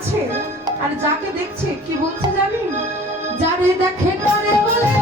আছে আর যাকে দেখছে কি বলছে জানি, যারে দেখে তারে বলে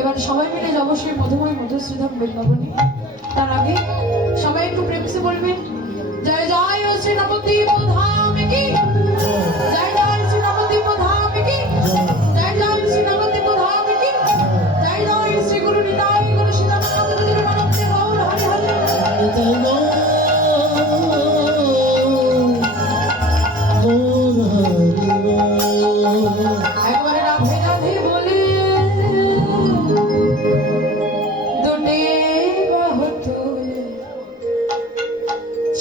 এবার সবাই মিলে যাবো সেই মধুময় মধুসূদন বৃন্দাবনে। তার আগে সবাই একটু প্রেমসে বলবেন জয় জয় শ্রী নবদ্বীপ ধাম কি, জয় জয় শ্রী নবদ্বীপ ধাম কি, জয় জয় শ্রী নবদ্বীপ ধাম কি, জয় জয় শ্রী গুরু নিতাই গুরু সীতানন্দ গুরু মানবদেব গৌর হরি হরি। একবারে রাধে রাধে বলে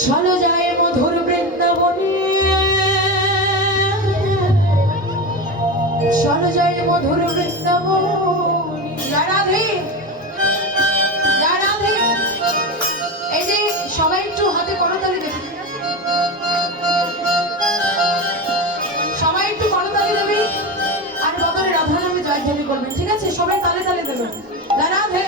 চলো যায় মধুর বৃন্দাবনে, চলো যায় মধুর বৃন্দাবনে। রাধে রাধে, এই যে সবাই একটু হাতে করতালি দেবে, সবাই একটু করতালি দেবে আর বদলে রাধা নামে জয়ধ্বনি করবেন, ঠিক আছে? সবাই তালে তালে দেবেন। রাধে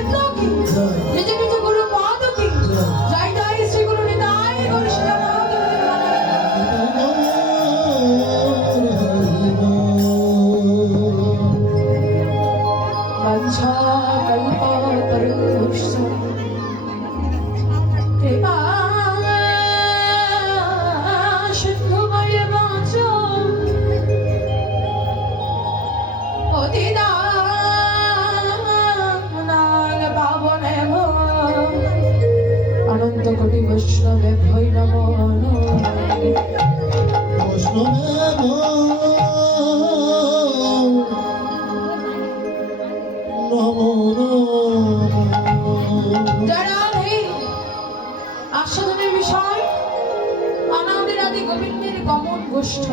নৃত্য কি নিজ নিজ গুরু পাদ কি জয় জয় শ্রী গুরু নিতাই গৌর শিলানাথ বাঞ্ছা কল্পতরুশ্চ কৃপা সিন্ধুময় বাচ অতিদানাং পাবনে অনন্ত কোটি বৈষ্ণবে ভৈ নমো আস্বাদনের বিষয় অনাদির আদি গোবিন্দের গমন গোষ্ঠ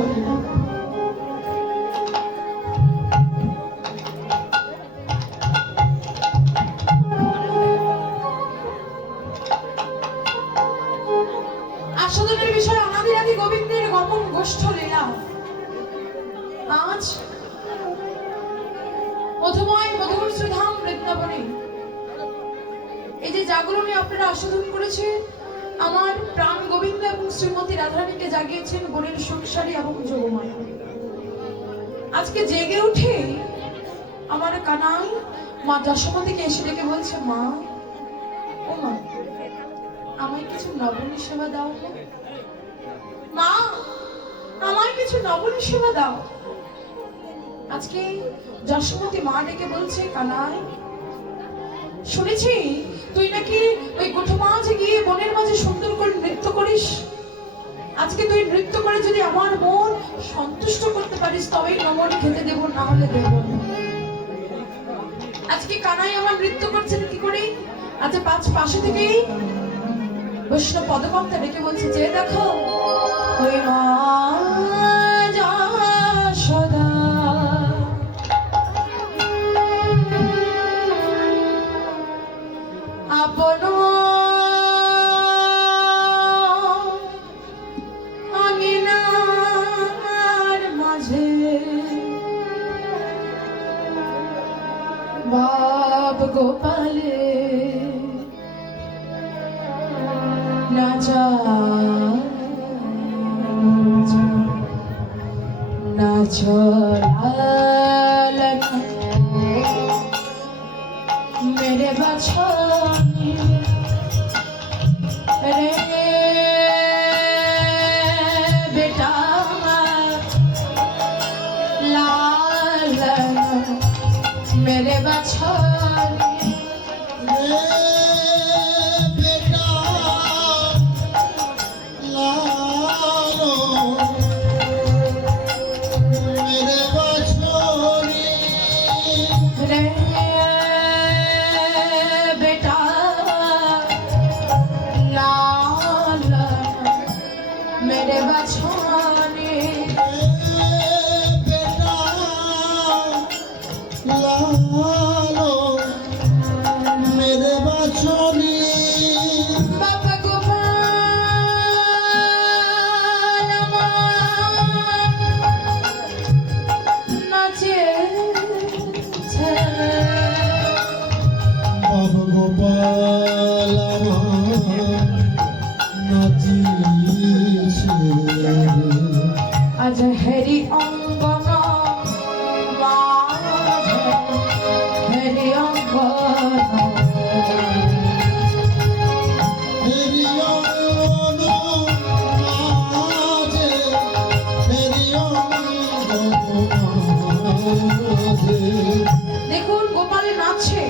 আস্বাদনের বিষয় অনাদির আদি গোবিন্দের গমন গোষ্ঠ লীলা আজ মধুময় মধুর শ্রীধাম বৃন্দাবনে এই যে জাগরণে আপনারা আস্বাদন করেছেন আমার প্রাণ গোবিন্দ এবং শ্রীমতী রাধারানীকে জাগিয়েছেন বনের সংসারী এবং যোগমায়া আজকে জেগে উঠে আমার কানাই মা যশোমতীকে এসে ডেকে বলছে মা ও মা আমায় কিছু নবনী সেবা দাও মা আমায় কিছু নবনী সেবা দাও আজকে যশোমতী মা ডেকে বলছে কানাই শুনেছি তুই নাকি ওই গোঠ মাঝে গিয়ে বনের মাঝে সুন্দর করে নৃত্য করিস আজকে তুই নৃত্য করে যদি আমার মন সন্তুষ্ট করতে পারিস তবেই নমন খেতে দেব না হলে দেব আজকে কানাই আমার নৃত্য করছেন কি করে আচ্ছা পাশে থেকেই বৈষ্ণব পদকর্তা ডেকে বলছে যে দেখো ওই মা যশোদা আপন আঙিনার মাঝে বাপ গোপালে নাচা নাচলাল मेरे बछनी रे बेटा लाल मेरे बछनी रे बेटा लाल मेरे बछनी रे मेरे बछाने बेटा लालो मेरे बछाने बाबा गोपाल नाचे बाबा गोपाल नाची আজ হেরি অঙ্গন হেরি অঙ্গন হেরি অঙ্গন দেখুন গোপালে নাচছে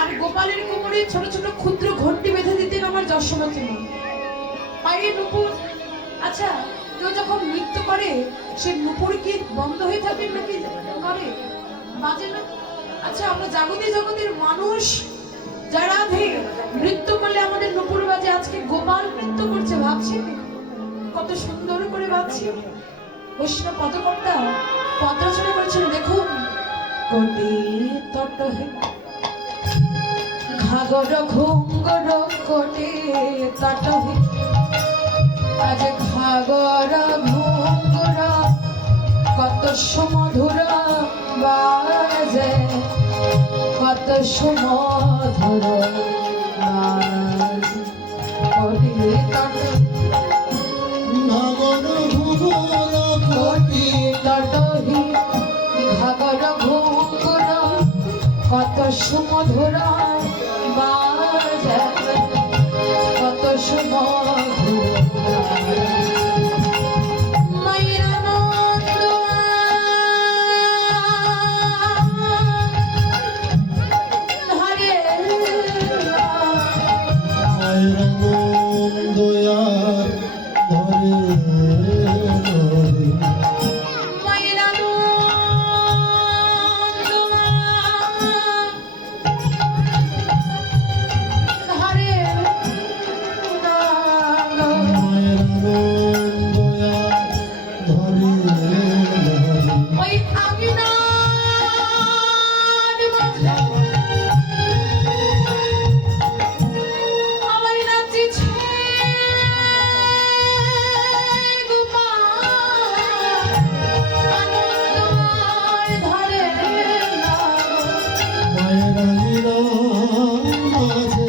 আর গোপালের কোমরে ছোট ছোট ক্ষুদ্র ঘন্টি বেঁধে দিতেন আমার যশোমতী মা পায়ে নুপুর আচ্ছা কেউ যখন নৃত্য করে সে নুপুর কি বন্ধ হয়ে থাকে নাকি করে বাজে না আচ্ছা আমরা জগতের মানুষ যারা নৃত্য করলে আমাদের নুপুর বাজে আজকে গোপাল নৃত্য করছে ভাবছি কত সুন্দর করে ভাবছি বৈষ্ণব পদকর্তা পদ রচনা করেছেন দেখুন কোটি তট ঘাগর ঘুঙ্গর কোটি তট আজ ঘাগর ঘুঙ্গর কত সুমধুর বাজে কত সুমধুর কত সুমধুর বাজে, কত সুমধুর মায়ের আনন্দ হরে মায়ের আনন্দ আর ধরে ধরে মায়ের আনন্দ হরে মায়ের আনন্দ আর ধরে ধরে ওই আঙিনার মাঝে আমার নাচিছে গোপাল, আনন্দ আর ধরে না। মায়ের আঙিনা মাঝে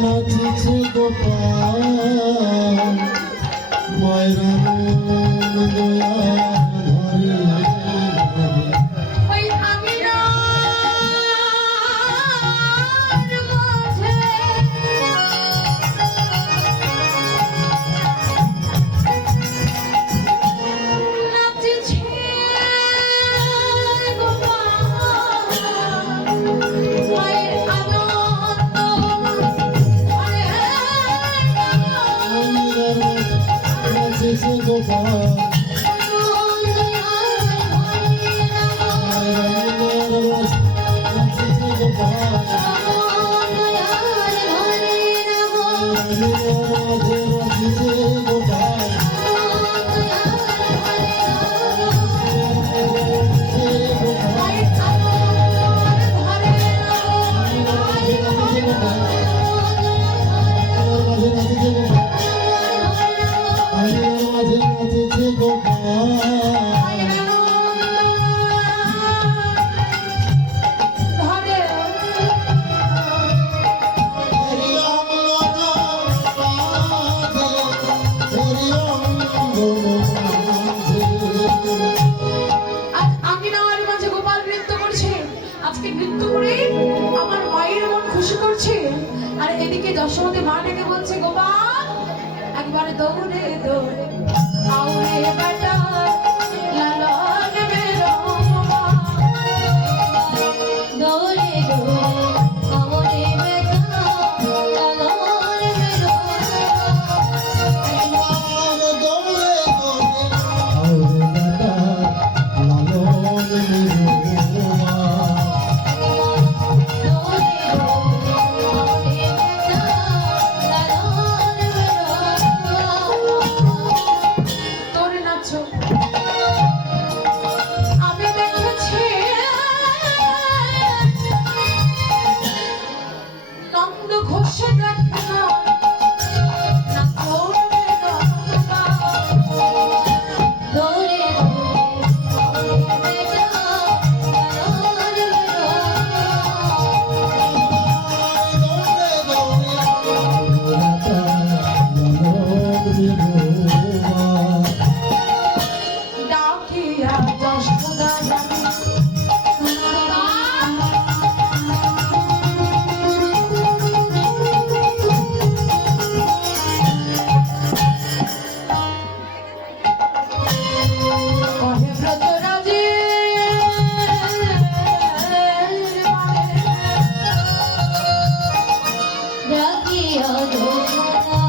নাচিছে গোপাল, মায়ের আনন্দ আর ধরে ধরে ওই আঙিনার মাঝে নাচিছে গোপাল, মায়ের আনন্দ হরে নাচিছে গোপাল, নাচিছে গোপাল, নাচিছে গোপাল, নাচিছে গোপাল। আজকে নৃত্য করে আমার মায়ের মন খুশি করছে, আর এদিকে যশোমতী মা ডেকে বলছে গোপাল একবার দৌড়ে দৌড়ে আউরে বেটা লালন মেরো দৌড়ে দৌড়ে আউরে বেটা লালন মেরো তোরে নাচো আমি দেখেছি নন্দ ঘোষ দেখে না নাচো রে বাবা দৌড়ে দৌড়ে ডাকিয়া যশোদা কহে ব্রতরাজে ডাকিয়া যশোদা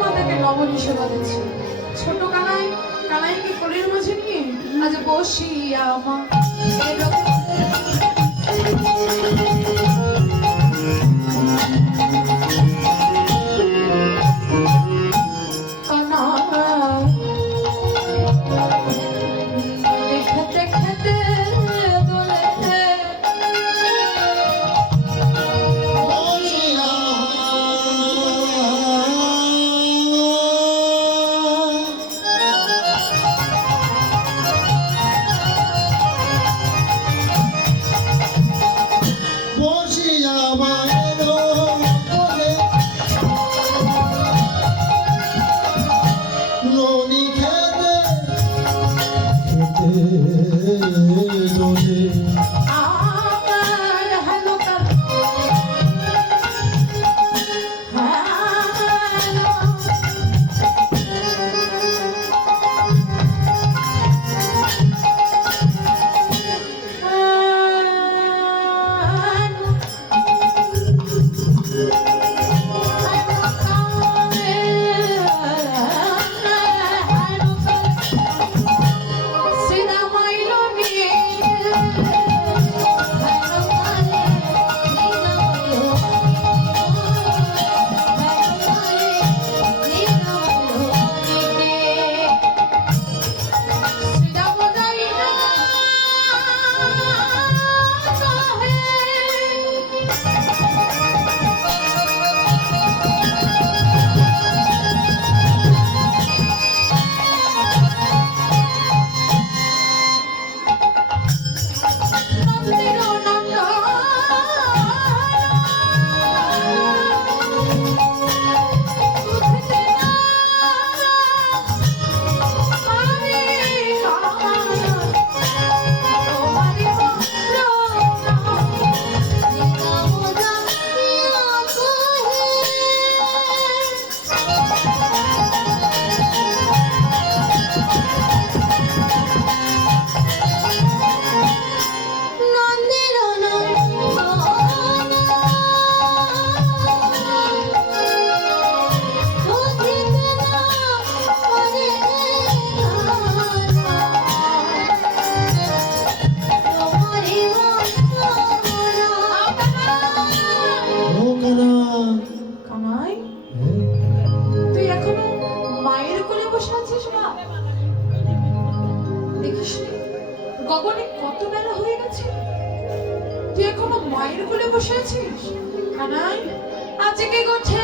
মা তাকে নবনী সেবা দিচ্ছে। ছোট কানাই, কানাইকে কোলের মাঝে নিয়ে আজ বসিয়া মা গগনে কত বেলা হয়ে গেছে, তুই এখনো মায়ের কোলে বসে আছিস? কানাই আজকে গোছে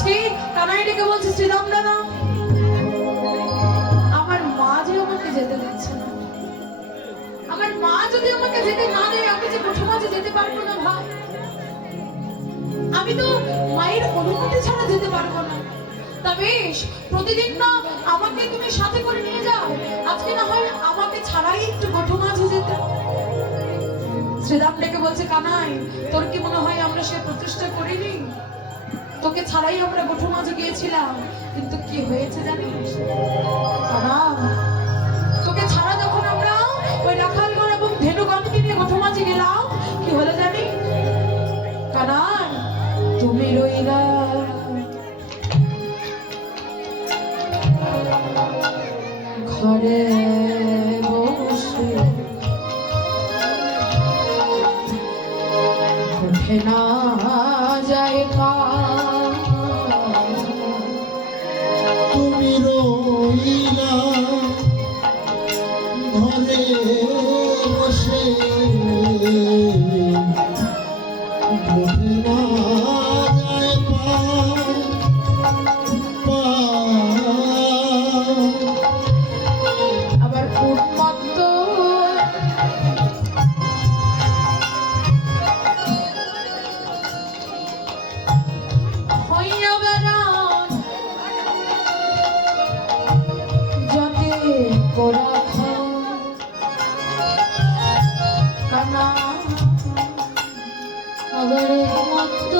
আজকে কানাই ডেকে বলছে শ্রীরাম দাদা, আমার মা যে আমাকে যেতে দিচ্ছে না, আমার মা যদি আমাকে যেতে না দেয় আমি যে কোঠা মাঝে যেতে পারবো না ভাই, আমি তো মায়ের অনুমতি ছাড়া যেতে পারবো না। তা বেশ, প্রতিদিন না আমাকে তুমি সাথে করে নিয়ে যাও, আজকে না হয় আমাকে ছাড়াই একটু গোঠো মাঝে যেতে। শ্রীরাম ডেকে বলছে কানাই, তোর কি মনে হয় আমরা সে প্রচেষ্টা করিনি? তোকে ছাড়াই আমরা গোঠো মাঝে গিয়েছিলাম, কিন্তু কি হয়েছে জানিস? বাবা, তোকে ছাড়া যখন আমরা ওই রাখালগণ এবং ধেনুগণকে নিয়ে গোঠো মাঝে গেলাম, কি হলো জানি? কানাই, তুমি রইলা ঘরে বসে, ওঠে না যায় কাজ। তুমি রইলা ঘরে বসে, ওঠে না যায় আবার উন্মত্ত হইয়া বেড়ান যতে কোরা কানা, আবার মত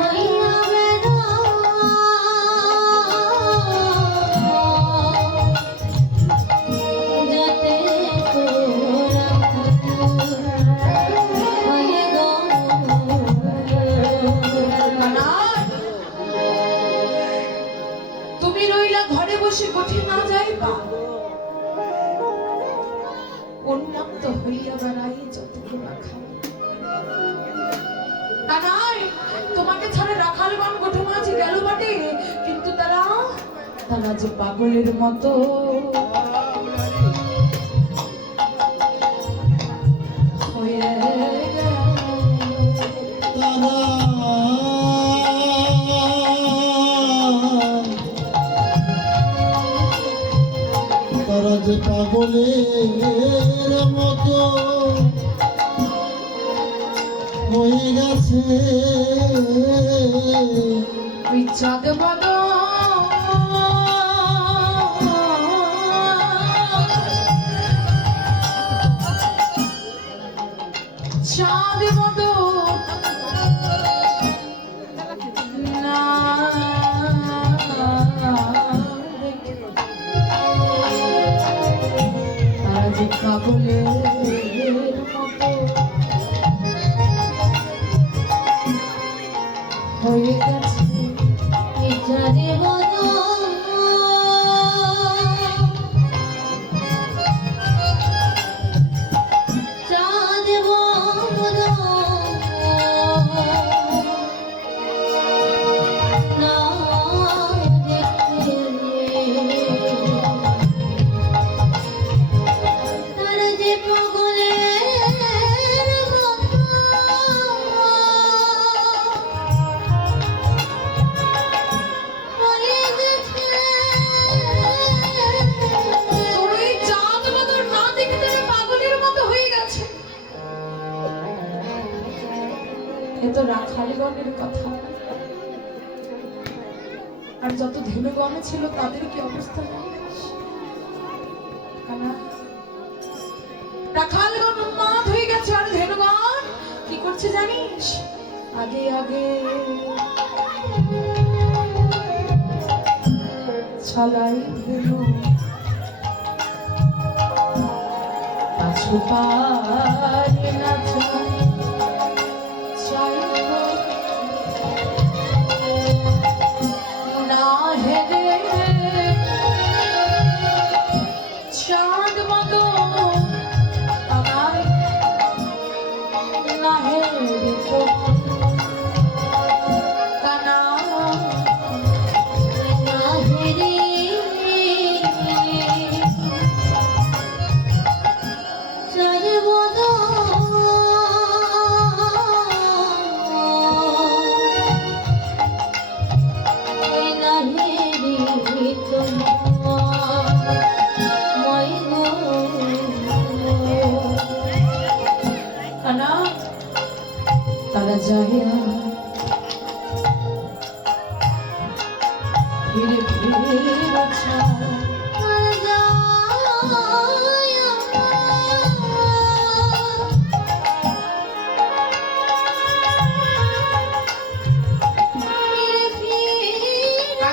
হইয়া বেড়া যাতে তোরা হয়ে গো কানা, তুমি রইলা ঘরে বসে কোঠে না যাইবা, উন্মত্ত হইয়া বেড়াই যতকে রাখাল। কানাই, তোমাকে ছাড়া রাখালগণ গোঠো মাঝে গেল বটে, কিন্তু তারা যে পাগলের মতো হয়ে গেল। তারা যে পাগলের মতো হয়ে গেছে। ওই চাঁদ বদন চাঁদ মতো না দেখে তারা যে পাগলের মতো হয়ে গেছে। ইচ্ছারে বলো চাঁদ বলো না দেখে তার যে পাগলের মতো হয়ে গেছে। তোর এই চাঁদ বদর না দেখে তারা পাগলের মতো হয়ে গেছে। এ তো রাখালগণের কথা, আর যত ধেনুগণ ছিল তাদের কি অবস্থা জানিস? কানা, রাখালগণ উন্মাদ হয়ে গেছে, আর ধেনুগণ কি করছে জানিস? আগে আগে ছলাই ধেনু, পাছু পারি না চাই না হেরে চাঁদ মতো আমার না হেরে তো কানা না হেরে চাঁদ বদন তারা যায় না ফিরে ফিরে ছাড় তারা যায় ফিরে ফিরে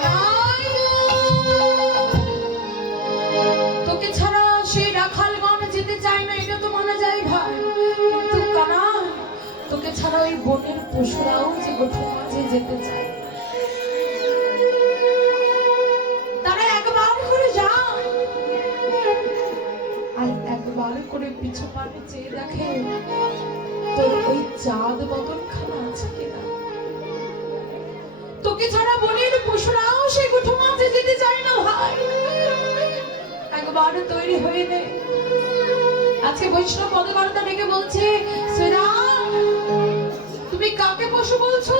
তোকে ছাড়া সেই রাখালগণ যেতে চায় না, এটা তো মানা যায় ভাই, কিন্তু কানা তোকে ছাড়া ওই বনের পশুরাও যে গোঠের মাঝে যেতে চায়। তারা একবার করে যায় আর একবার করে পিছু পানে চেয়ে দেখে তোর ওই চাঁদ বদন খানা আছে কিনা। তোকে ছাড়া বনের পশুরাও সেই গোঠের মাঝে যেতে চায় না ভাই, একবার তৈরি হয়ে নে। আজকে বৈষ্ণব পদকর্তা ডেকে বলছে, শ্রীরাম তুমি কাকে পশু বলছো?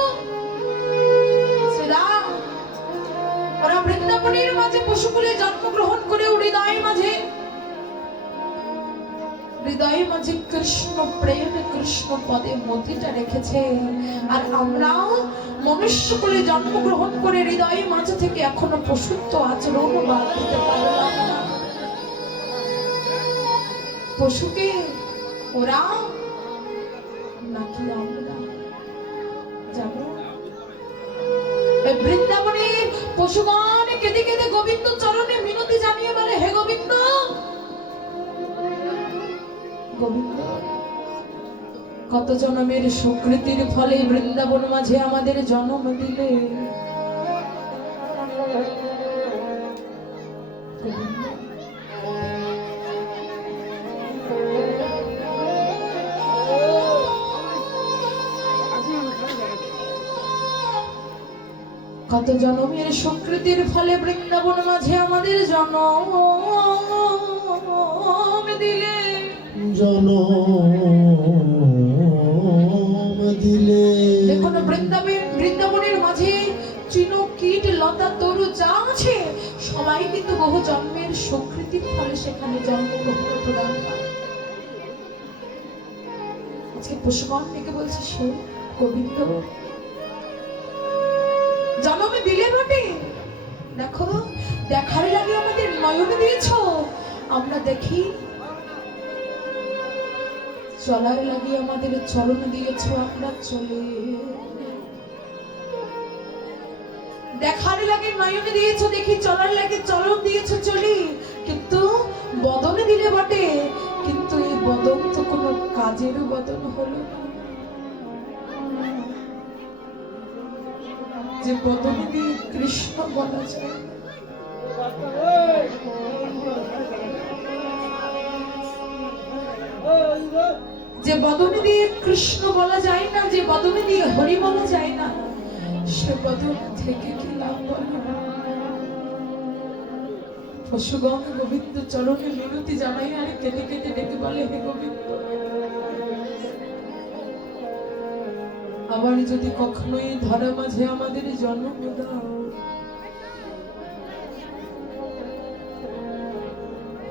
শ্রীরাম ওরা বৃন্দাবনের মাঝে পশুকুলে জন্মগ্রহণ করে হৃদয়ে মাঝে কৃষ্ণ প্রেম কৃষ্ণ পদে মতিটা রেখেছে। আর আমরাও মনুষ্যকুলে জন্মগ্রহণ করে হৃদয়ে মাঝে থেকে এখনো পশুত্ব আচরণ বাদ দিতে পারলাম না। পশুকে ওরা নাকি আমরা জানো? বৃন্দাবনের পশুগণ কেঁদে কেঁদে গোবিন্দ চরণে মিনতি জানিয়ে বলে, হে গোবিন্দ, গোবিন্দ কত জন্মের সুকৃতির ফলে বৃন্দাবন মাঝে আমাদের জন্ম দিলে। কত জন্মের সুকৃতির ফলে বৃন্দাবন মাঝে আমাদের জন্ম দিলে। দেখুন বৃন্দাবনের মাঝে চিন কীট লতা তরু যা আছে সবাই কিন্তু বহু জন্মের সুকৃতির ফলে সেখানে জন্মগ্রহণ প্রদান করে। আজকে পশুগণ ডেকে বলছে, শোন গোবিন্দ, জন্মে দিলে বটে, দেখো দেখার লাগে আমাদের নয়ন দিয়েছ, আমরা দেখি, চলার লাগে আমাদের চরণ দিয়েছ, আমরা চলে, দেখার লাগে নয়ন দিয়েছ দেখি, চলার লাগে চরণ দিয়েছ চলি, কিন্তু বদনে দিলে বটে, কিন্তু এই বদন তো কোনো কাজের বদন হলো না। যে বদনে দিয়ে কৃষ্ণ বলা যায়, যে বদনে দিয়ে কৃষ্ণ বলা যায় না, যে বদনে দিয়ে হরি বলা যায় না, সে বদন থেকে কি লাভ বলো? পশুগণ গোবিন্দ চরণে মিনতি জানাই আর কেটে কেটে ডেকে বলে, হে গোবিন্দ, আবার যদি কখনোই ধরা মাঝে আমাদের জন্ম দাও,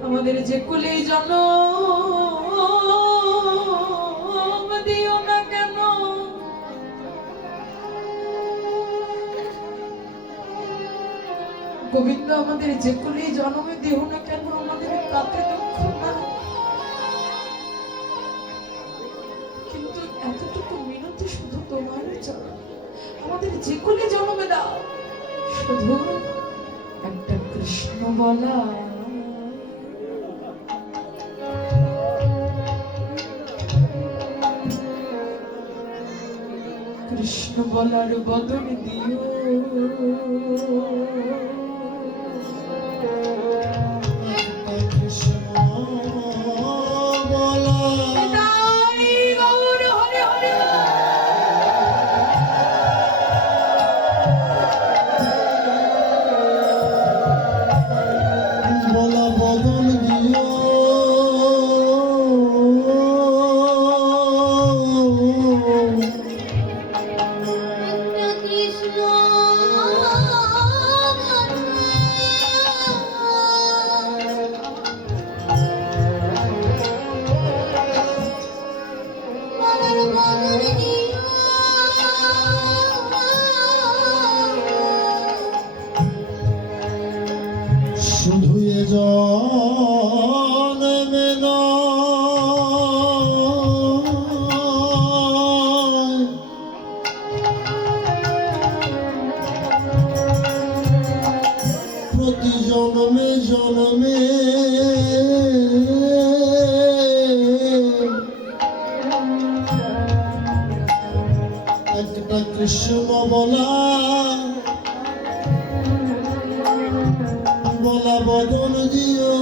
আমাদের যে কুলে জন্ম দিও না কেন, গোবিন্দ আমাদের যে কুলে জন্মে দিও না কেন, আমাদের তাতে দুঃখ না, কিন্তু এতটুকু মিনতি শুধু তোমার চরণ, আমাদের যে কুলে জন্মে দাও, শুধু একটা কৃষ্ণ বলা। কৃষ্ণ বলার বদন দিও, কৃষ্ণ বলা বদন দিও, একটা কৃষ্ণ বলা বলা বদন দিও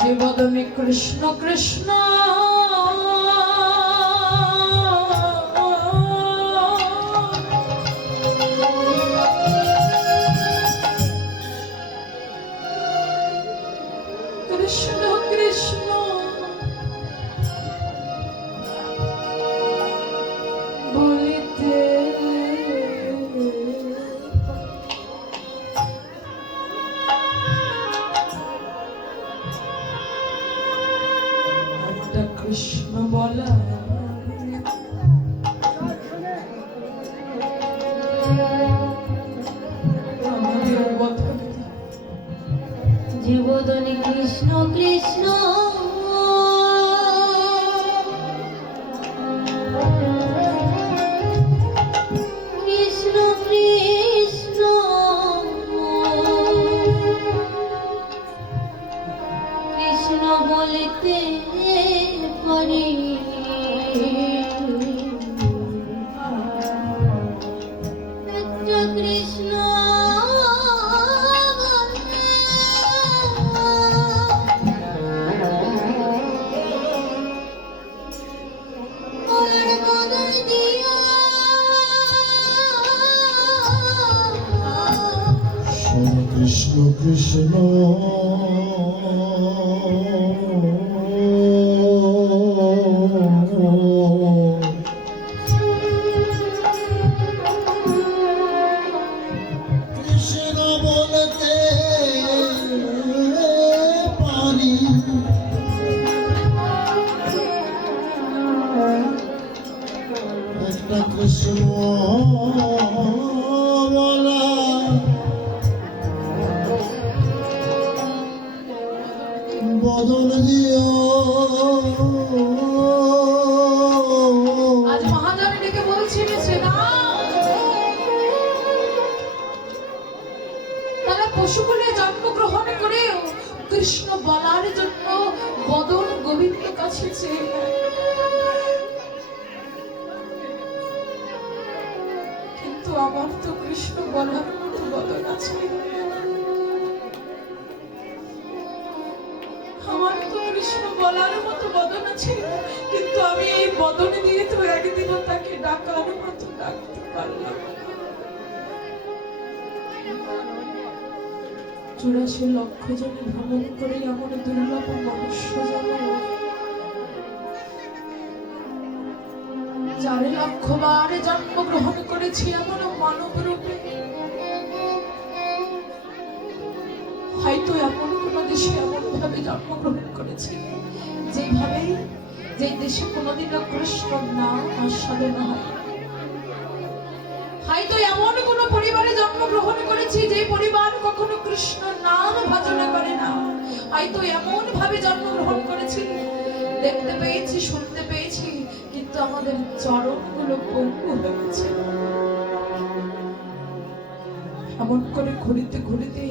যে বদনে কৃষ্ণ কৃষ্ণ কৃষ্ণ কৃষ্ণ বলিতে একটা কৃষ্ণ বলা আমাদের বদনে জীবদনে কৃষ্ণ কৃষ্ণ কৃষ্ণ কৃষ্ণ কৃষ্ণ বলিতে পারি একটা কৃষ্ণ কৃষ্ণ কৃষ্ণ কৃষ্ণ বলতে পারি একটা কৃষ্ণ বলা বদন দিও আজ মহাজন ডেকে বলছি তারা পশুকুলে জন্মগ্রহণ করেও কৃষ্ণ বলার জন্য বদন গোবিন্দ কাছে চেয়ে নেয়। কিন্তু আমার তো কৃষ্ণ বলার মতো বদন আছে, আমার তো কৃষ্ণ বলার মতো বদন আছে, কিন্তু আমি এই বদন দিয়ে তো একদিনও তাকে ডাকার মতো ডাকতে পারলাম না। 84 লক্ষ জনে ভ্রমণ করে এমন দুর্লভ মনুষ্য জন্ম 4 লক্ষ বার জন্মগ্রহণ করেছি এমন মানব রূপে। হয়তো এমন কোন দেশে এমন ভাবে জন্মগ্রহণ করেছি যেভাবে যে দেশে কোনোদিনও কৃষ্ণ নাম আস্বাদন হয়। হয়তো এমন কোন পরিবারে জন্মগ্রহণ করেছি যে পরিবার কখনো কৃষ্ণ নাম ভজনা করে না। হয়তো এমন ভাবে জন্মগ্রহণ করেছি, দেখতে পেয়েছি, শুনতে পেয়েছি, কিন্তু আমাদের চরণগুলো পঙ্গু হয়ে গেছে। এমন করে ঘুরিতে ঘুরিতে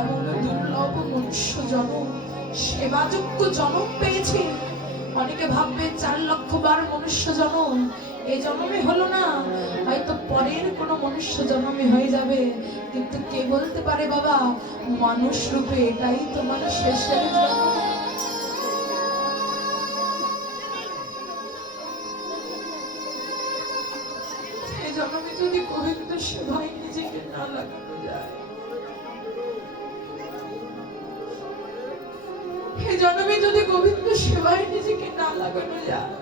এমন দুর্লভ মনুষ্য জন্ম, সেবাযোগ্য জন্ম পেয়েছি। অনেকে ভাববে 4 লক্ষ বার মনুষ্য জন্ম এই জন্মে হলো না, হয়তো পরের কোনো মনুষ্য জন্মে হয়ে যাবে। কিন্তু কে বলতে পারে বাবা, মানুষ রূপে এটাই তোমার শেষের জন্ম। এই জন্মে যদি গোবিন্দ সেবায় নিজেকে না লাগানো যায়, এই জন্মে যদি গোবিন্দ সেবায় নিজেকে না লাগানো যায়,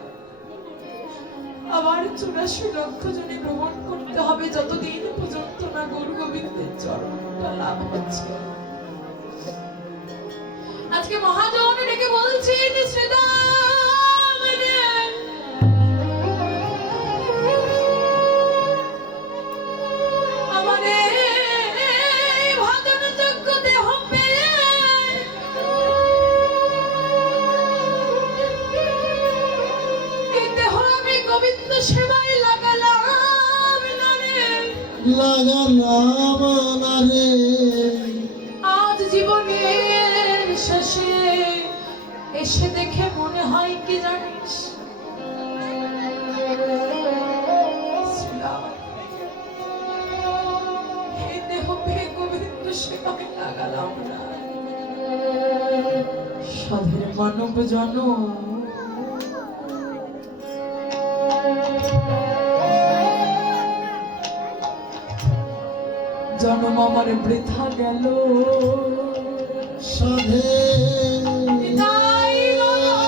আবার 84 লক্ষ জনে ভ্রমণ করতে হবে যতদিন পর্যন্ত না গৌর গোবিন্দের চরণটা লাভ হচ্ছে। আজকে মহাজন ডেকে বলছেন শ্রীদাম রে, আমারে ভজন যোগ্য দেহ পেয়ে এই দেহ আমি গোবিন্দ সেবায় লাগালাম না রে, লাগালাম না রে। আজ জীবনের শেষে এসে দেখে মনে হয় কি জানিস, শ্রীরাম, এই দেহ পেয়ে গোবিন্দ সেবায় লাগালাম না, সাধের মানব জনম জনম আমার বৃথা গেল। সাধে বিদায় বলো।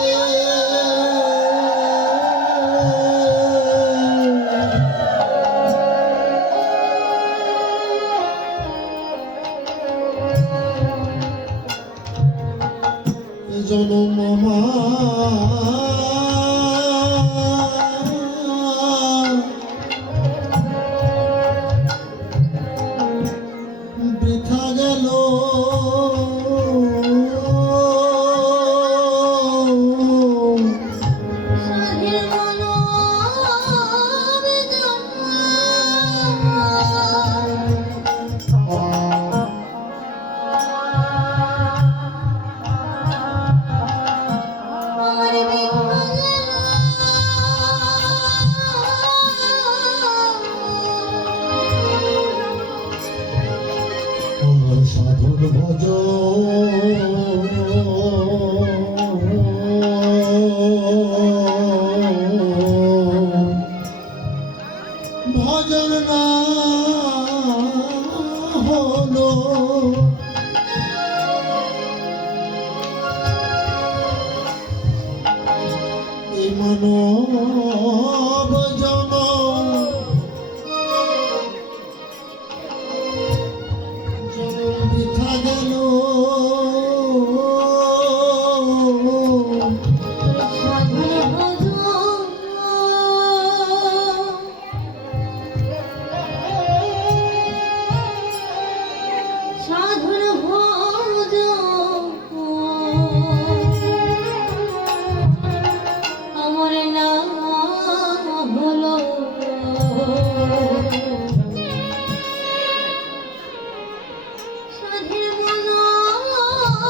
জনম বৃথা গেল। সাধের মনোবেদন আমার বৃথা আমার সাধন ভজ ভজন না হলো এই মানব জনম বৃথা গেল। সাধের ভজন সাধন ভজন আমার নাম হলো সাধের মনোবেদন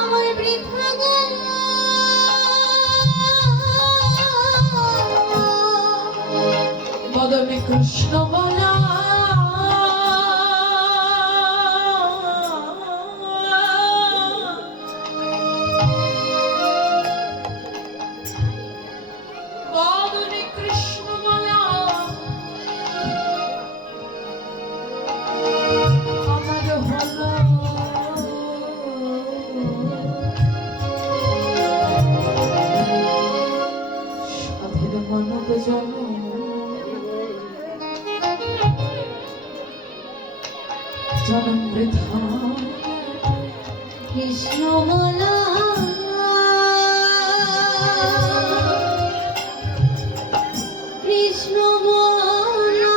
আমার বৃথা গেল। বদনে কৃষ্ণ বলা বদনে কৃষ্ণ বলা আমার হলো সাধের মানব জনম জনম বৃথা কৃষ্ণ বলা কৃষ্ণ বলা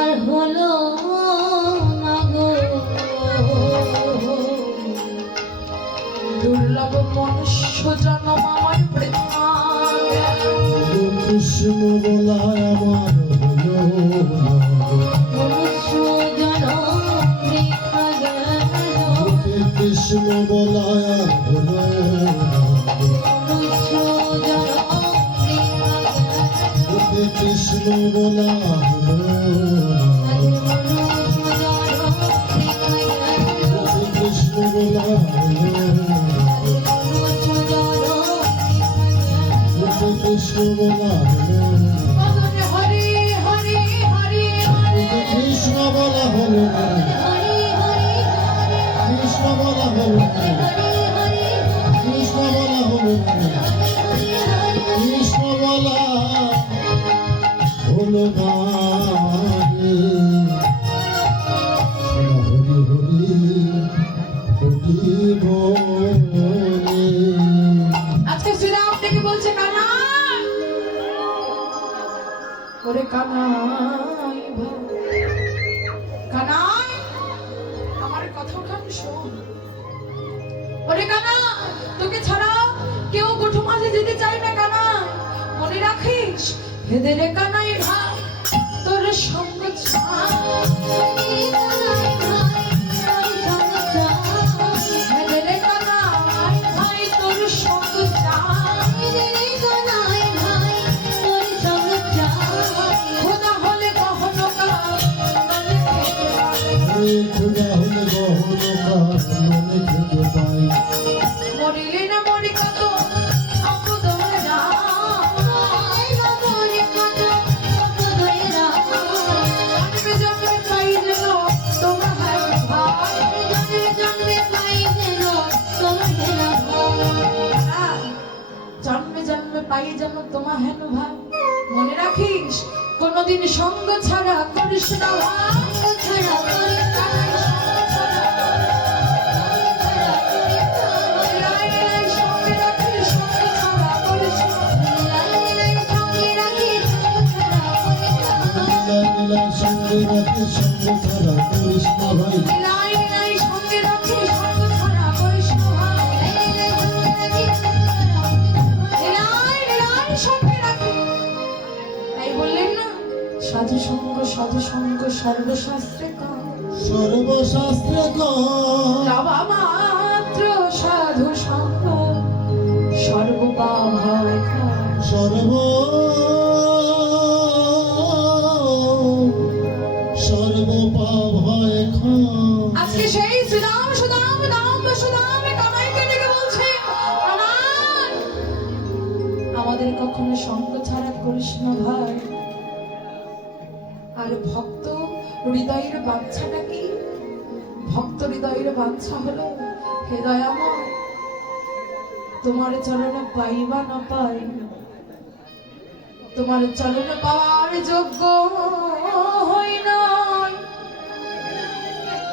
আর হলো না গো দুর্লভ মনুষ্য জনম আমার বৃথা গেল। কৃষ্ণ বলায় আমার হলো মনুষ্য জনম বৃথা গেল। কৃষ্ণ বলায় হলো মনুষ্য জনম বৃথা গেল। কৃষ্ণ বলা হলো মনুষ্য জনম বৃথা গেল। কৃষ্ণ বলা হলো কৃষ্ণ বলা হলো বদনে হরি হরি হরি হরি কৃষ্ণ বলা হলো কৃষ্ণ বলা হলো কৃষ্ণ বলা হলো কৃষ্ণ বলা হলো না হরি হরি হরি বলে। আজকে শ্রীরাম থেকে বলছে কানাই, ওরে কানাই কানাই, আমার কথা খান শোন। ওরে কানা, তোকে ছাড়া কেউ গোঠো মাঝে যেতে চায় না কানা। মনে রাখিস হেদের কানাই ভাই তোর সঙ্গ ছাড় হেদের কানাই ভাই তোর সঙ্গ ছাড় খোদা হলে কখনো খোদা হলে গহন কাজ মনে খুঁজে পাই মরিলে না মরি কত আপদ হয়ে না জন্মে জন্মে পাই যেন তোমার ভাই জন্মে জন্মে পাই যেন তোমার হেন ভাই মনে রাখিস কোনদিন সঙ্গ ছাড়া করিস না ভাই লাই লাই সঙ্গে রাখিস সঙ্গ ছাড়া করিস না লীলা সঙ্গে রাখি সঙ্গে ছাড়া করিস না ভাই লাই লাই সঙ্গে রাখিস সঙ্গ ছাড়া করিস না ভাই লাই লাই সঙ্গে রাখিস তাই বললেন না সাধু সঙ্গ সর্বশাস্ত্রে কাম সর্বশাস্ত্রে লবা মাত্র সাধু সঙ্গ সর্বপাপ হয় ক্ষয়। সর্বপাপ হয় আজকে সেই সুদাম সুদাম দাম সুদাম কামাইকে ডেকে বলছে কামাই আমাদের কখনো সঙ্গ ছাড়া করিস না ভাই আর ভক্ত হৃদয়ের বাঞ্ছাটা কি ভক্ত হৃদয়ের বাঞ্ছা হলো হে দয়াময় তোমার চরণে পাইবা না পাই তোমার চরণে পাওয়ার যোগ্য হই নাই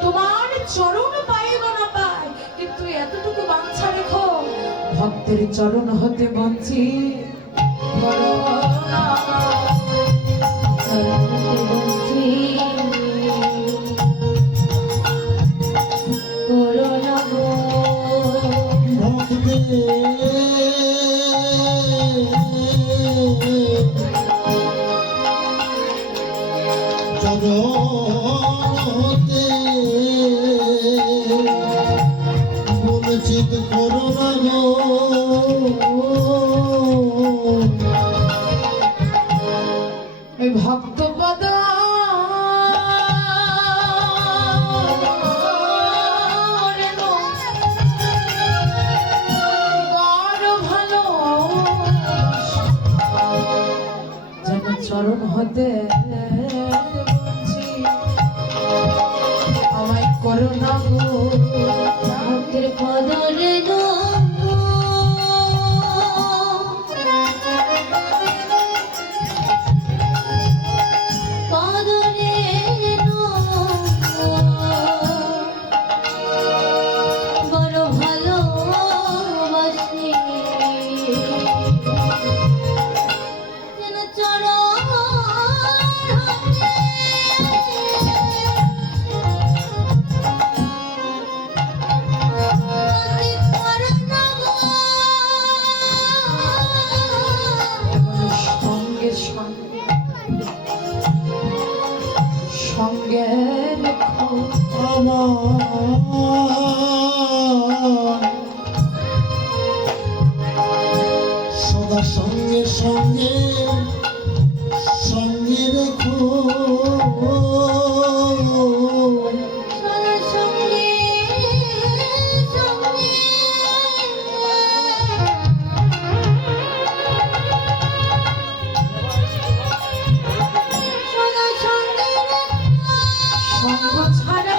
তোমার চরণ পাইবা না পাই কিন্তু এতটুকু বাঞ্ছা রেখো ভক্তের চরণ হতে বঞ্চিত করো না। বঞ্চিত করো না গো এই ভক্ত পদ চরণ হতে আমায় করো না গো ভক্তের পদরে বড় ভালোবাসি যেন চরণ হতে সঙ্গে সঙ্গে সঙ্গে রেখো সদা সঙ্গে সঙ্গে সঙ্গে রেখো সবার সঙ্গে সঙ্গে সবার সঙ্গে সঙ্গ ছাড়া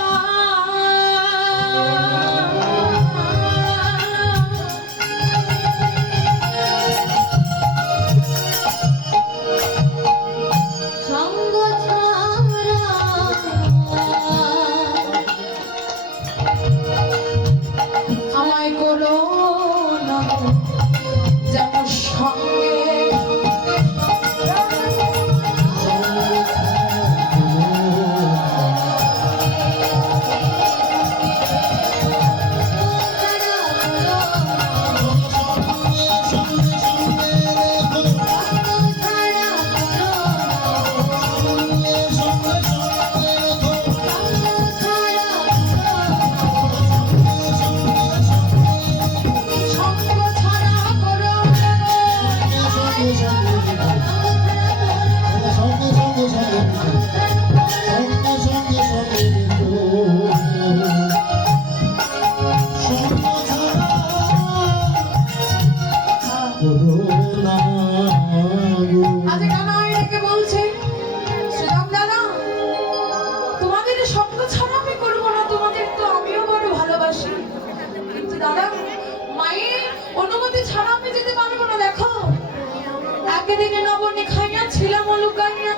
সেদিন নবনী খাইয়া ছিলাম লুকাইয়া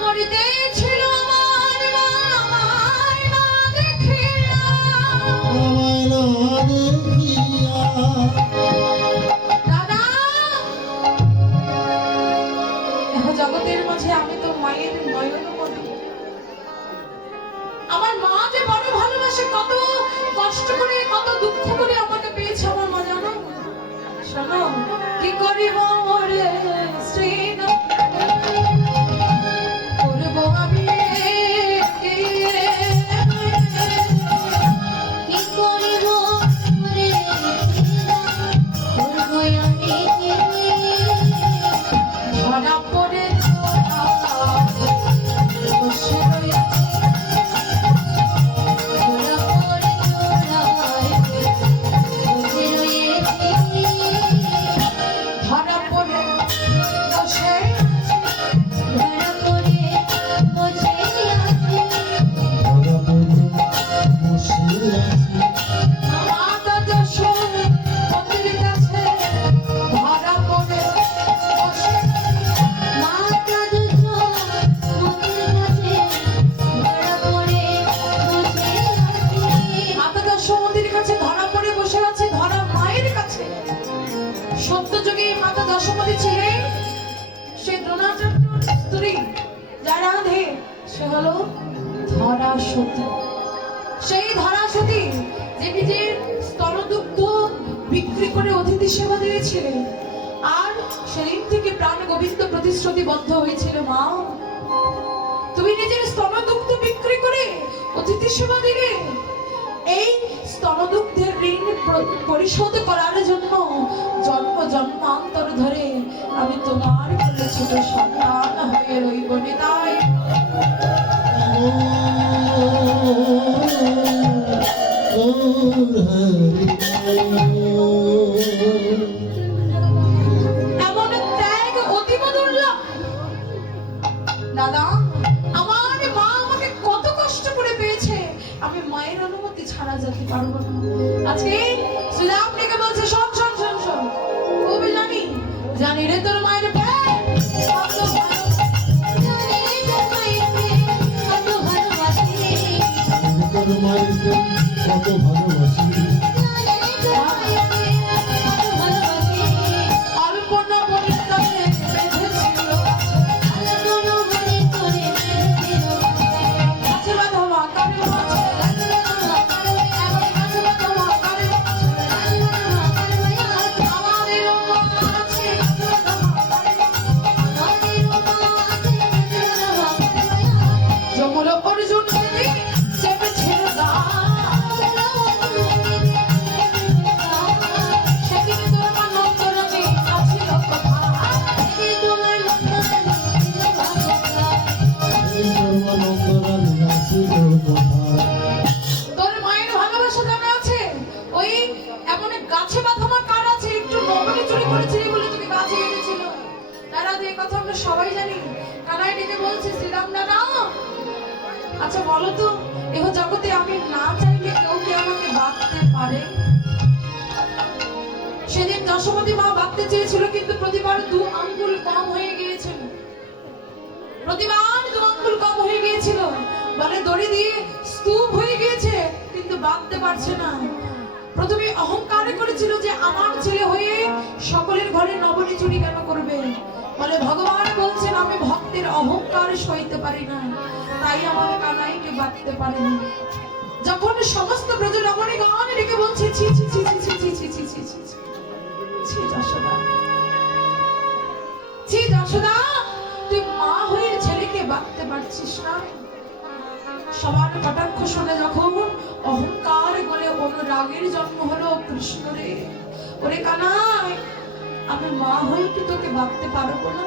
মরিতে ছিল আমার মা আমায় না দেখিয়া আমায় না দেখিয়া দাদা দেখো জগতের মাঝে আমি তো মায়ের নয়নমণি আমার মা যে বড় ভালোবাসে কত কষ্ট করে কত দুঃখ করে আমাকে পেয়েছে আমার মা জানো শোনো কি করিব ওরে শ্রীনা করব আমি কি করিব রে করব আমি ধরা পড়ে বসে রয়েছে ধরা পড়ে চোরায় বসে রয়েছি ধরা পড়ে বসে ধরা পড়ে বসে আছি ধরা পড়ে বসে আছি মাতা যশোর মন্দির কাছে ধরা পড়ে বসে মাতা দুটো মন্দির কাছে ধরা পড়ে বসে আছি মাতা যশোর মন্দির কাছে ধরা পড়ে বসে আছে ধরা মায়ের কাছে সত্য যুগে মাতা যশোমতী ছিলেন সে দ্রোণাচার্যর স্ত্রী যার রাধে সে হলো ধরা সতী সেই ধরা সতী যে নিজের স্তনদুগ্ধ বিক্রি করে অতিথি সেবা দিয়েছিলেন আর সেদিন থেকে প্রাণ গোবিন্দ প্রতিশ্রুতিবদ্ধ হয়েছিল মা তুমি নিজের স্তনদুগ্ধ বিক্রি করে অতিথি সেবা দিলে এই স্তনদুগ্ধের ঋণ পরিশোধ করার জন্য জন্ম জন্মান্তর ধরে আমি তোমার কোলে ছোট সন্তান হয়ে রইব নিতাই এমন ত্যাগ অতীব দুর্লভ দাদা আমার মা আমাকে কত কষ্ট করে পেয়েছে আমি মায়ের অনুমতি ছাড়া যেতে পারবো না আজকে শ্রীরাম ডেকে বলছে শোন শোন শোন শোন কবি জানি জানি রে তোর মায়ের প্রেম কত ভালো জানি তোর মায়ের কত ভালোবাসি তোর মায়ের প্রেম কত ভালোবাসি জানি তোর মায়ের কত ভালোবাসি অল্পনা বলে তাকে বেঁধেছিল আলোচনা মনে করে ফেল কাছে বাঁধা কারে মাঝে এমন কাছে বাঁধা কারে মাঝে আমাদের মা আছে কাছে বাঁধা যমুনা অর্জুন চেপেছিল গা সেদিন তোর মা নন্দরানী আছিল কথা এই ধর্মানন্দরানী আসিল কথা তোর মায়ের ভালোবাসা জানা আছে ওই এমন গাছে বাঁধামার কার আছে একটু নবনী চুরি করেছিল বলে তুমি গাছে বেঁধেছিল দাদা এই কথা আমরা সবাই জানি কানাই ডেকে বলছে শ্রীরাম দাদা আচ্ছা বলো তো এহ জগতে আমি না চাইলে কেউ কি আমাকে বাঁধতে পারে সেদিন যশোমতী মা বাঁধতে চেয়েছিল কিন্তু প্রতিবার 2 আঙ্গুল কম হয়ে গিয়েছিল প্রতিবার 2 আঙ্গুল কম হয়ে গিয়েছিল বলে দড়ি দিয়ে স্তূপ হয়ে গিয়েছে কিন্তু বাঁধতে পারছে না প্রথমে অহংকার করেছিল যে আমার ছেলে হয়ে সকলের ঘরে নবনী চুরি কেন করবে বলে ভগবান বলছেন আমি ভক্তের অহংকার সইতে পারি না তাই আমার কানাইকে বাঁধতে পারেনি যখন সমস্ত ব্রজ রমণী গান রেখে বলছে ছি ছি ছি ছি ছি ছি ছি ছি ছি ছি ছি ছি যশোদা ছি যশোদা তুই মা হয়ে ছেলেকে বাঁধতে পারছিস না সবার কটাক্ষ শুনে যখন অহংকার বলে অনুরাগের জন্ম হলো কৃষ্ণ রে ওরে কানাই আমি মা হয়ে কি তোকে বাঁধতে পারবো না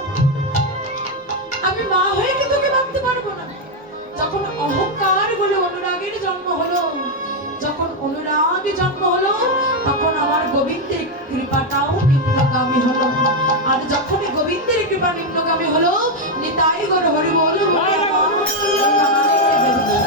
আমি মা হয়ে কি তোকে বাঁধতে পারবো না যখন অহংকার বলে অনুরাগের জন্ম হলো যখন অনুরাগ জন্ম হলো তখন আমার গোবিন্দের কৃপাটাও নিম্নগামী নিম্নগামী হলো। আর যখনই গোবিন্দের কৃপা নিম্নগামী হলো, নিতাই গৌর হরি বল বলে আমার কানাইকে বেঁধে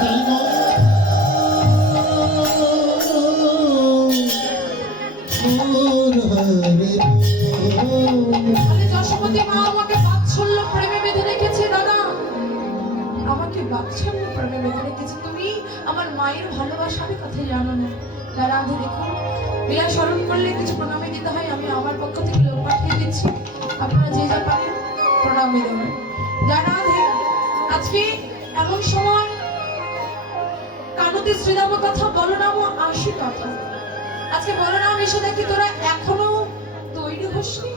তাহলে যশোমতী মা আমাকে বাৎসল্য প্রেমে বেঁধে রেখেছে। দাদা, আমাকে বাৎসল্য প্রেমে বেঁধে রেখেছে। তুমি আমার মায়ের ভালোবাসার কথা জানো না। দাদা, দেখুন, বিয়া স্মরণ করলে কিছু প্রণামী দিতে হয়। আমি আমার পক্ষ থেকে লোক পাঠিয়ে দিচ্ছি, আপনারা যে যা পারেন প্রণামী দেবেন। দাদা, আজকে এমন সময় কানতে শ্রীরাম কথা, বলরাম আশি কথা। আজকে বলরাম এসে দেখি তোরা এখনো তৈরি হসনি।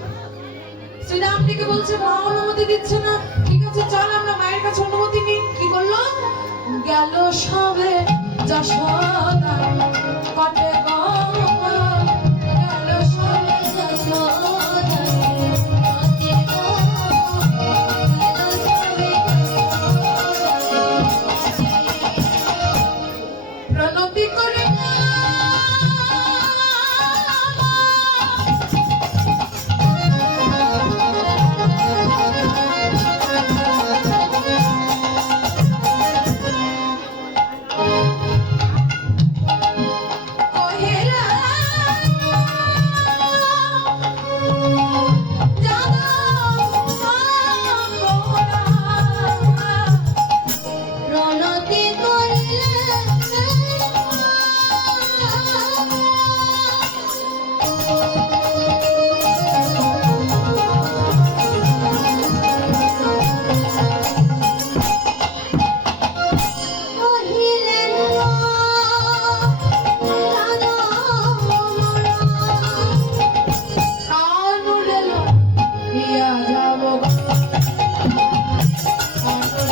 শ্রীরাম দিকে বলছে মা অনুমতি দিচ্ছে না। ঠিক আছে, চল আমরা মায়ের কাছে অনুমতি নিই। কি করলো? গেল সবে যশোদা কটে গো, গেল সবে যশোদা কটে গো, গেল সবে প্রণতি করে প্রণতি করিলে কহিলেন দাদা মোরা আনুরেল ইয়া যাব কানুরে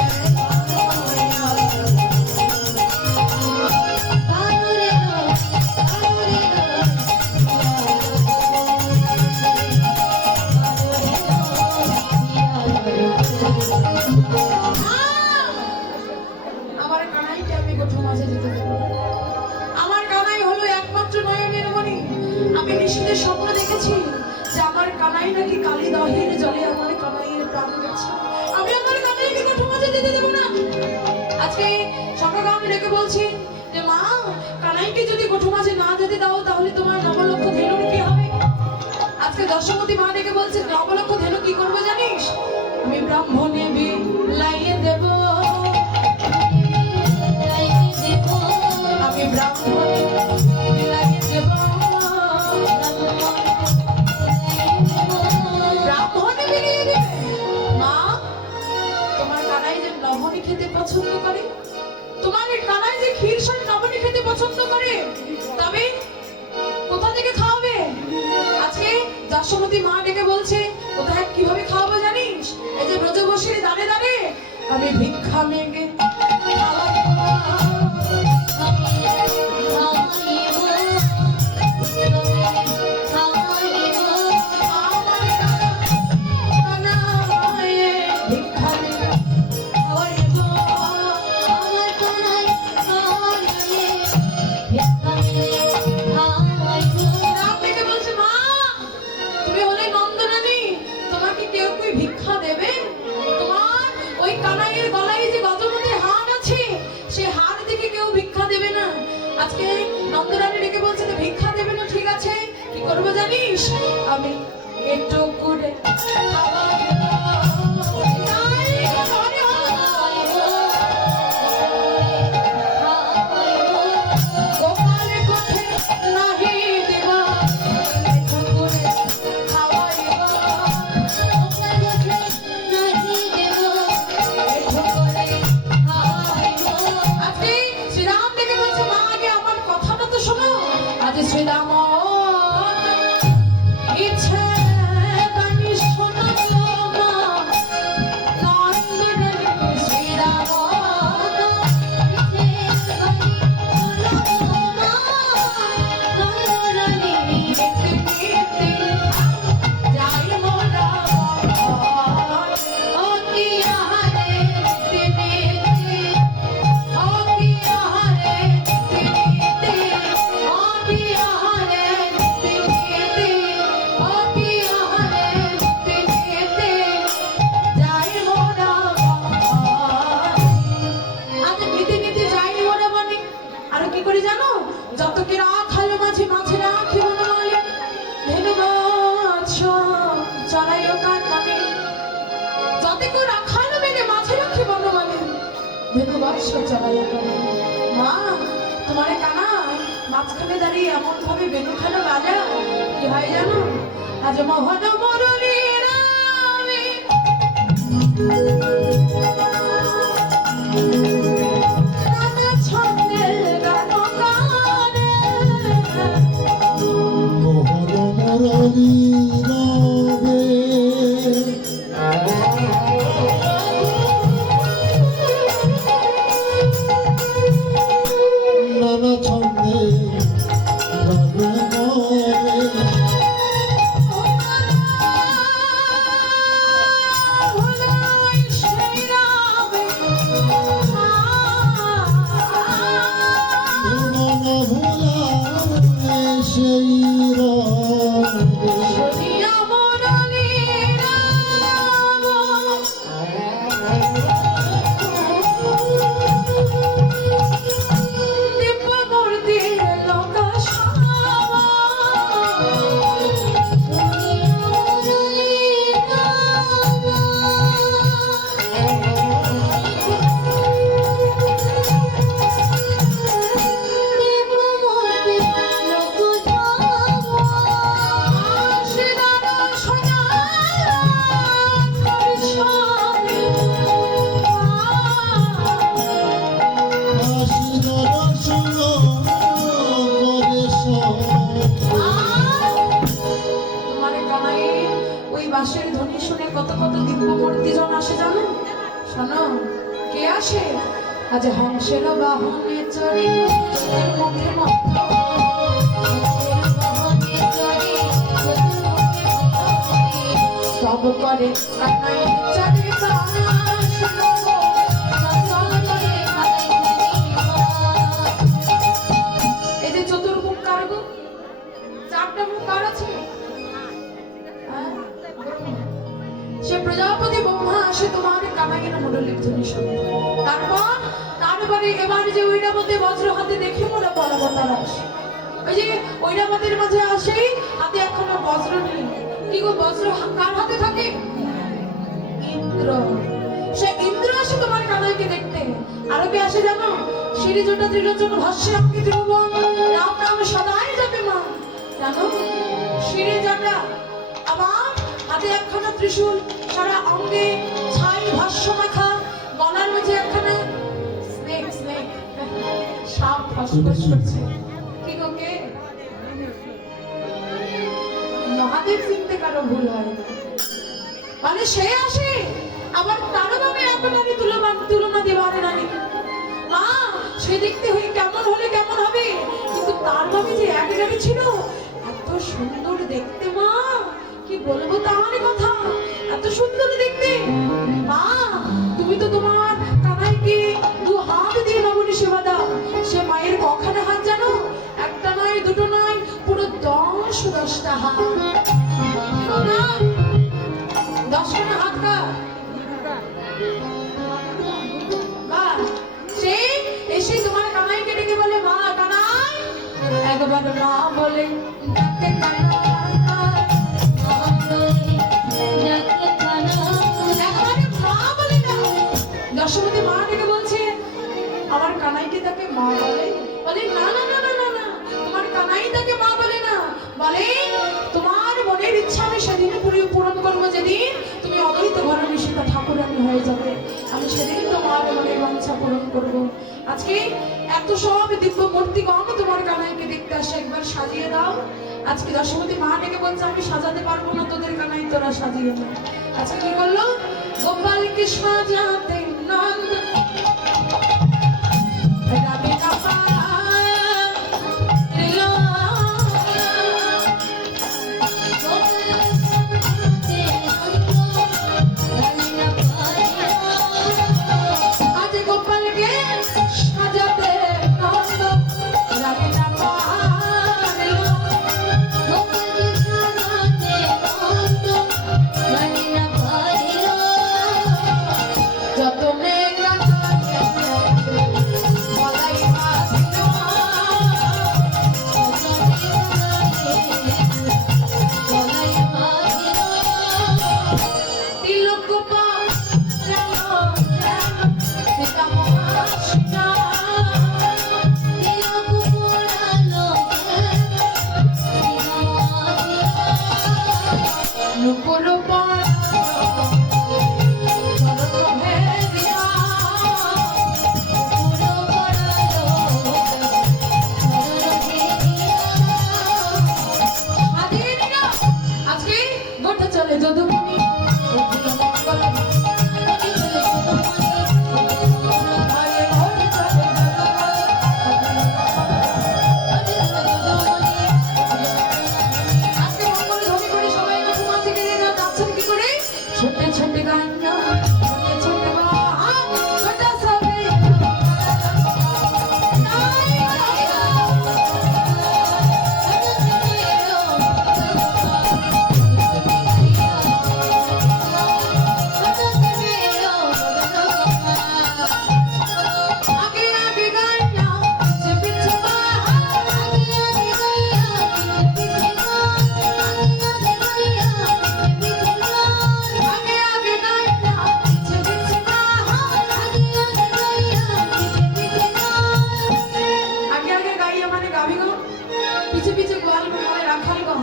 গো, কানুরে গো, আমার কানাইকে আমি কোঠো মাঝে যেতে দেব না। আমার কানাই হলো একমাত্র নয়নের মণি। আমি নিশীথে স্বপ্ন দেখেছি যে আমার কানাই নাকি কালী দহের জলে আমার কানাইয়ের প্রাণ গেছে। আমি আমার কানাইকে কোঠো মাঝে যেতে দেব না। আজকে সকালে আমি ডেকে বলছি যে মা, কানাইকে যদি কোঠো মাঝে না যেতে দাও তাহলে তোমার নবলক্ষ ধেনুর কি হবে? আজকে দশমতী মা ডেকে বলছে নবলক্ষ ধেনু কি করবে জানিস? আমি ব্রাহ্মণে বিলাইয়ে দেব, আমি ব্রাহ্মণে বিলাইয়ে দেব, ব্রাহ্মণে বিলাইয়ে দেবে। মা, তোমার কানাই যে নবনী খেতে পছন্দ করে, তোমার এই কানাই যে ক্ষীর সঙ্গে নবনী খেতে পছন্দ করে, তবে কোথা থেকে খাওয়াবে? আজকে যশোমতী মা ডেকে বলছে কোথায় কিভাবে খাওয়াবে জানিস? এই যে ব্রজবর্ষীর দাঁড়ে দাঁড়ে আমি ভিক্ষা মেগে ভিক্ষা মেগে খাওয়াইব। আমার কানাই কানাই ভিক্ষা মেলে খাওয়াইবো। রাত থেকে বলছে মা, তুমি হলে নন্দরানী, তোমাকে কেউ কি ভিক্ষা দেবে? তোমার ওই কানাইয়ের গলায় যে গজমতি হার আছে, সে হার থেকে কেউ ভিক্ষা দেবে না। আজকে নন্দরানী ডেকে বলছে তো ভিক্ষা দেবে না। ঠিক আছে, কি করবো জানিস? আমি একটু করে গোপালে কোঠে নাহি দেবা, একটু করে খাওয়াইব, একটু করে খাওয়াইব। আজকে শ্রীরাম ডেকে বলছে মা, আগে আমার কথাটা তো শোনো। আজ শ্রীরাম ইচ্ছে বাণী শোনালো মা। সে চলাইয়া করে। মা তোমার কানাই মাঝখানে দাঁড়িয়ে এমন ভাবে বেনু খেলা বাজা কি হয় জানো? আজ মোহন মুরলী রামে নানা ছন্দের গান গানে মোহন মুরলী রবে নানা ছন্দে গান গানে মন ভুলার সেই রবে বাঁশের ধ্বনি শুনে কত কত দিব্য মূর্তিজন আসে জানো? শোনো কে আসে? আজ হংসের বাহনে চড়ে মুখে সব করে কানাই চড়ে এই যে চতুর্মুখ কার গো? চারটা মুখ কার আছে? সে প্রজাপতি ব্রহ্মা আসে তোমার কানাইয়ের মুরলীর ধ্বনি শুনে। তারপরে এবার যে ঐরাবতী বজ্র হাতে দেখে মোরা পরাবতার আসে। ওই যে ঐরাবতীর মাঝে আসে হাতে এখনো বজ্র নেই। কি গো বজ্র কার হাতে থাকে? ইন্দ্র। সে ইন্দ্র আসে তোমার কানাইকে দেখতে। আরো কে আসে জানো? শিরিজটা ত্রিলোচন ভাষ্যে অঙ্কিত ভুবন রাম নাম সদাই যাবে মা। জানো শিরিজটা আবার হাতে একখানা ত্রিশূল, সারা অঙ্গে ছাই ভাষ্য মাখা, গলার মাঝে একখানা স্নেক সাপ ফসফস করছে। কি গো কে? মহাদেব চিনতে কারো ভুল হয় না। মানে সে আসে আবার তারও নামে আপনারই তুলনা দেওয়ারে নারী। মা সে দেখতে হয়ে কেমন হলে কেমন হবে, কিন্তু তার নামে যে এক নারী ছিল এত সুন্দর দেখতে। মা কি বলবো তার কথা, এত সুন্দর দেখতে। মা তুমি তো তোমার কানাইকে দু হাত দিয়ে নবনী সেবা দাও। সে মায়ের কখানা হাত জানো? একটা নয় দুটো নয়, পুরো 10টা হাত। 10খানা হাত কার? সে এসে তোমার কানাইকে ডেকে বলে মা কানাই, একবার মা বলে ডাকে কানাই। দশমতী মা ডেকে বলছে আমার কানাইকে তাকে মা বলে? বলে না না না না না না, তোমার কানাই তাকে মা বলে না, বলে তোমার মনের ইচ্ছা আমি সেদিন পূরণ করবো যেদিন তুমি অদ্বৈত ঘরের সীতা ঠাকুরানী হয়ে যাবে। আমি সেদিন তোমার মনের বাঞ্ছা পূরণ করবো। আজকে এত সব দিব্য মূর্তিগণ তোমার কানাইকে দেখতে আসে, একবার সাজিয়ে দাও। আজকে দশমতী মা ডেকে বলছে আমি সাজাতে পারবো না, তোদের কানাই তোরা সাজিয়ে না। আজকে কি করলো? গোপালকে সাজাতে নন্দ রাবে কাপা দিলো। আজ গোপালকে সাজাতে নন্দ রাবে কাপা দিলো। যত गाना छोटे छोटे छोटा सा आगे आगे गाना पीछे पीछे आगे आगे गाना पीछे पीछे आगे आगे गाइया माने गावी गो पीछे पीछे ग्वाल में माने राखाल गो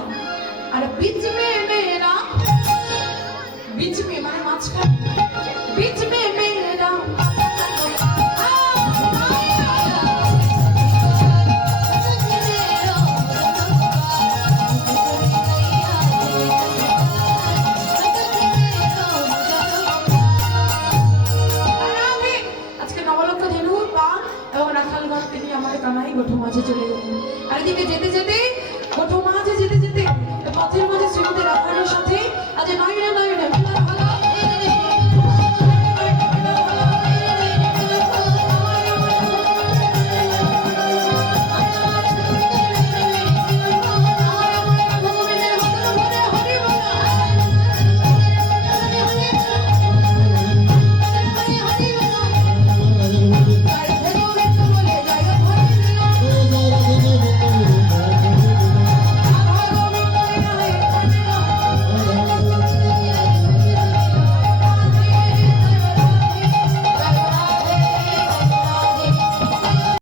और बीच में मेरा बीच में माने माछखान बीच में मेरा আজকে নবলক্ষ ধেনু পা এবং রাখালগঞ্জ তিনি আমাদের কানাই গোঠো মাঝে চলে গেলেন আর এদিকে যেতে যেতে